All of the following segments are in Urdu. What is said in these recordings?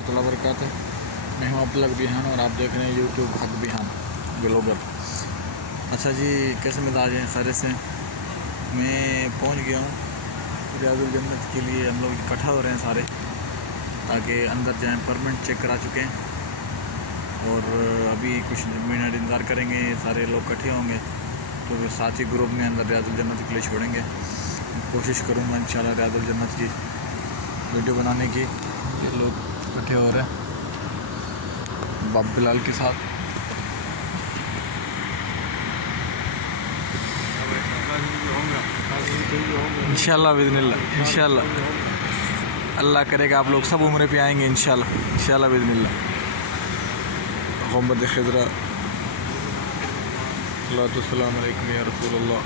ورحمۃ اللہ وبرکاتہ۔ میں ہوں عبداللہ بیہان اور آپ دیکھ رہے ہیں یوٹیوب حق بیہان بلاگر۔ اچھا جی، کیسے مزاج ہیں؟ خیریت سے؟ میں پہنچ گیا ہوں ریاض الجنت کے لیے۔ ہم لوگ اکٹھا ہو رہے ہیں سارے تاکہ اندر جائیں۔ پرمنٹ چیک کرا چکے ہیں اور ابھی کچھ منٹ انتظار کریں گے، سارے لوگ اکٹھے ہوں گے تو پھر ساتھ ہی گروپ میں اندر ریاض الجنت کے لیے چھوڑیں گے۔ کوشش کروں گا انشاءاللہ ریاض الجنت کی ویڈیو بنانے کی۔ یہ لوگ اکٹھے ہو رہے ہیں باب بلال کے ساتھ۔ انشاءاللہ باذن اللہ، انشاءاللہ اللہ کرے گا آپ لوگ سب عمرے پہ آئیں گے انشاءاللہ، انشاءاللہ باذن اللہ۔ محمد خضرہ السلام علیکم یا رسول اللہ۔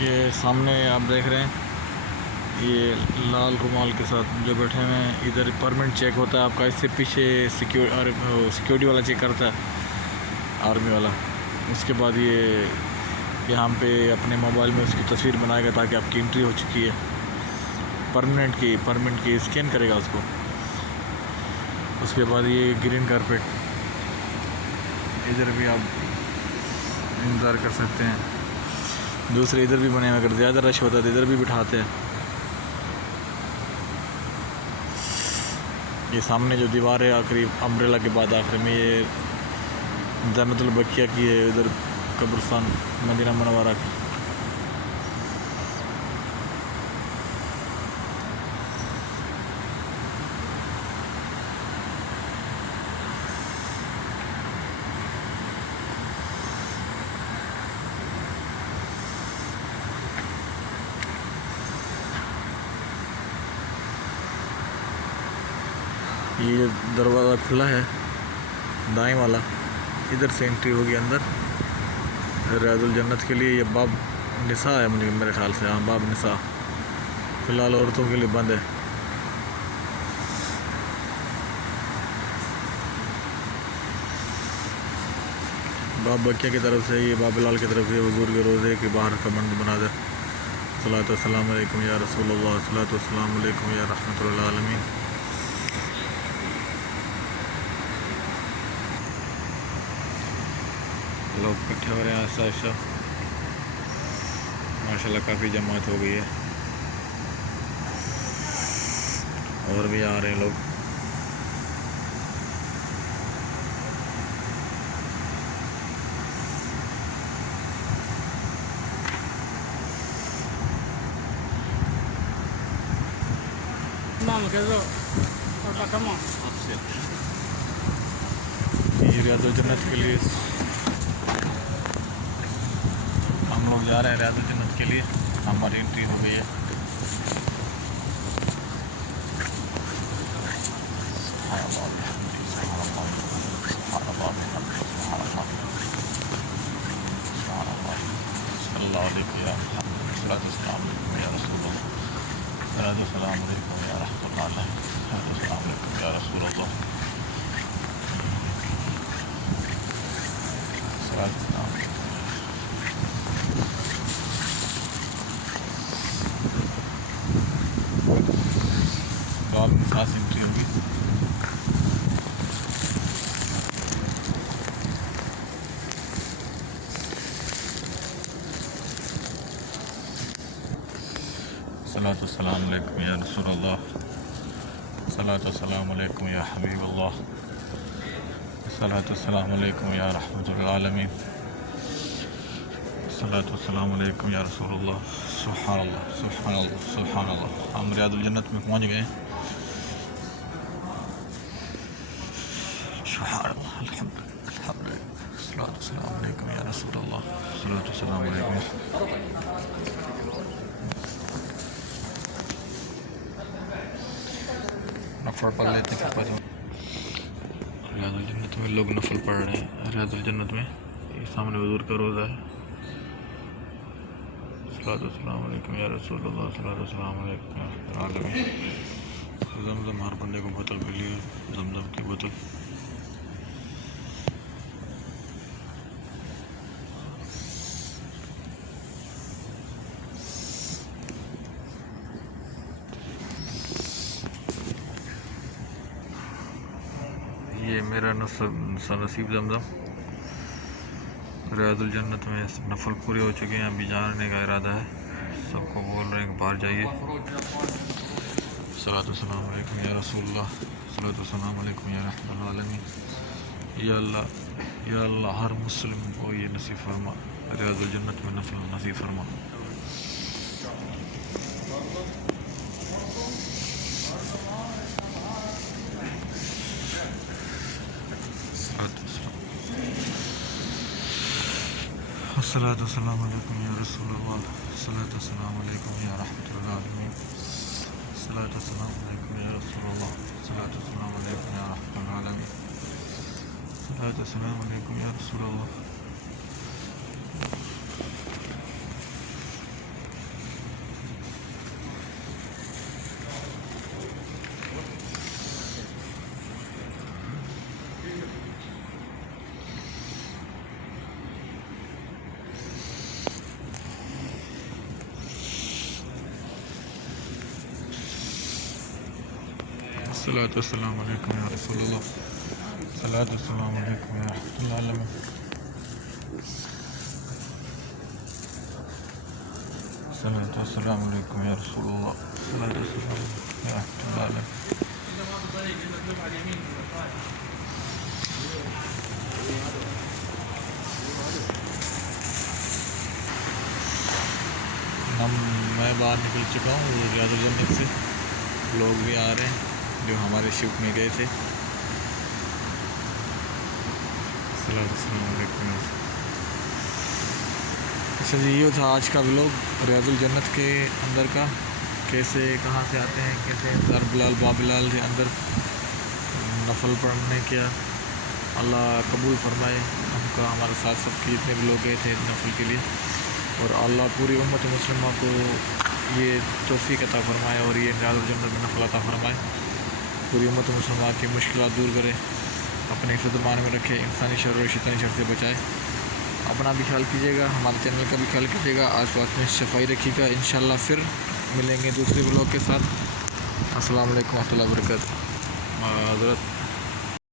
یہ سامنے آپ دیکھ رہے ہیں، یہ لال رومال کے ساتھ جو بیٹھے ہوئے ہیں، ادھر پرمنٹ چیک ہوتا ہے آپ کا، اس سے پیچھے سیکیورٹی والا چیک کرتا ہے، آرمی والا۔ اس کے بعد یہ یہاں پہ اپنے موبائل میں اس کی تصویر بنائے گا تاکہ آپ کی انٹری ہو چکی ہے پرمنٹ کی اسکین کرے گا اس کو۔ اس کے بعد یہ گرین کارپیٹ، ادھر بھی آپ انتظار کر سکتے ہیں۔ دوسرے ادھر بھی بنے ہوئے، اگر زیادہ رش ہوتا ہے تو ادھر بھی بٹھاتے ہیں۔ یہ سامنے جو دیوار ہے آخری امبریلا کے بعد آخر میں، یہ جنت البقیہ کی ہے، ادھر قبرستان مدینہ منورہ کی۔ یہ دروازہ کھلا ہے دائیں والا، ادھر سے انٹری ہوگی اندر ریاض الجنت کے لیے۔ یہ باب نساء ہے میرے خیال سے، ہاں باب نساء، فی الحال عورتوں کے لیے بند ہے۔ باب بکیہ کی طرف سے، یہ باب بلال کی طرف سے حضور کے روزے کے باہر کا مناظر۔ صلاۃ والسلام علیکم یا رسول اللہ، صلاۃ والسلام علیکم یا رحمۃ العالمین۔ لوگ اکٹھے ہو رہے ہیں آہستہ آہستہ، ماشاءاللہ کافی جماعت ہو گئی ہے، اور بھی آ رہے ہیں لوگ۔ یہ ریاض الجنت کے لیے ہم لوگ جا رہے ہیں، ریاض الجنت کے لیے ہماری انٹری ہو گئی ہے۔ السلام علیکم یا رحمۃ اللہ، السلام علیکم یا رسول اللہ۔ بعد میں خاص انٹری ہوگی۔ صلاۃ والسلام علیکم یا رسول اللہ، صلاۃ والسلام علیکم یا حبیب اللہ، صلاۃ والسلام علیکم یا رحمۃ العالمین، صلاۃ والسلام علیکم یا رسول اللہ۔ سبحان اللہ، سبحان اللہ، سبحان اللہ۔ ہم ریاض الجنت میں پہنچ گئے۔ سبحان اللہ، الحمد للہ، الحمد للہ، صلاۃ والسلام علیکم یا رسول اللہ، صلاۃ والسلام علیکم۔ نفل پڑھ لیتے ہیں پھر ریاض الجنت میں لوگ نفل پڑھ رہے ہیں۔ ریاض الجنت میں یہ سامنے حضور کا روزہ ہے۔ صلاۃ والسلام علیکم یا رسول اللہ، صلاۃ والسلام علیکم یا رحمۃ العالمین۔ زمزم ہر بندے کو بوتل ملی ہے، زمزم کی بوتل۔ میرا نصیب زمزم ریاض الجنت میں نفل پورے ہو چکے ہیں، ابھی جانے کا ارادہ ہے، سب کو بول رہے ہیں کہ باہر جائیے۔ صلاۃ والسلام علیکم یا رسول اللہ، صلاۃ والسلام علیکم یا رحمۃ العالمین۔ یا اللہ ہر مسلم کو یہ نصیب فرما، ریاض الجنت میں نفل نصیب فرما۔ الصلاۃ والسلام علیکم یا رسول اللہ، الصلاۃ والسلام علیکم یا رحمۃ العالمین، الصلاۃ والسلام علیکم یا رسول اللہ، الصلاۃ والسلام علیکم یا رحمۃ العالمین، الصلاۃ والسلام علیکم یا رسول اللہ۔ الصلاۃ والسلام علیکم یا رسول اللہ، الصلاۃ والسلام علیکم یا رحمۃ العالمین، الصلاۃ والسلام علیکم یا رسول اللہ، الصلاۃ والسلام یا رحمۃ العالمین۔ میں باہر نکل چکا ہوں ریاض الجنت سے، لوگ بھی آ رہے ہیں جو ہمارے شپ میں گئے تھے۔ السلام علیکم۔ اچھا جی، یہ تھا آج کا ولاگ ریاض الجنت کے اندر کا، کیسے کہاں سے آتے ہیں، کیسے در بلال بابلال کے اندر نفل پڑھنے کیا، اللہ قبول فرمائے ہم کا، ہمارے ساتھ سب کے جتنے بھی لوگ گئے تھے نفل کے لیے، اور اللہ پوری امت مسلمہ کو یہ توفیق عطا فرمائے اور یہ ریاض الجنت میں نفل عطا فرمائے، پوری امت مسلمہ کی مشکلات دور کرے، اپنے حفظ امان میں رکھے، انسانی شر و شیطانی شر سے بچائے۔ اپنا بھی خیال کیجیے گا، ہمارے چینل کا بھی خیال کیجیے گا، آس پاس میں صفائی رکھیے گا۔ انشاءاللہ پھر ملیں گے دوسرے بلاگ کے ساتھ۔ السلام علیکم و رحمۃ اللہ وبرکاتہ۔ معذرت۔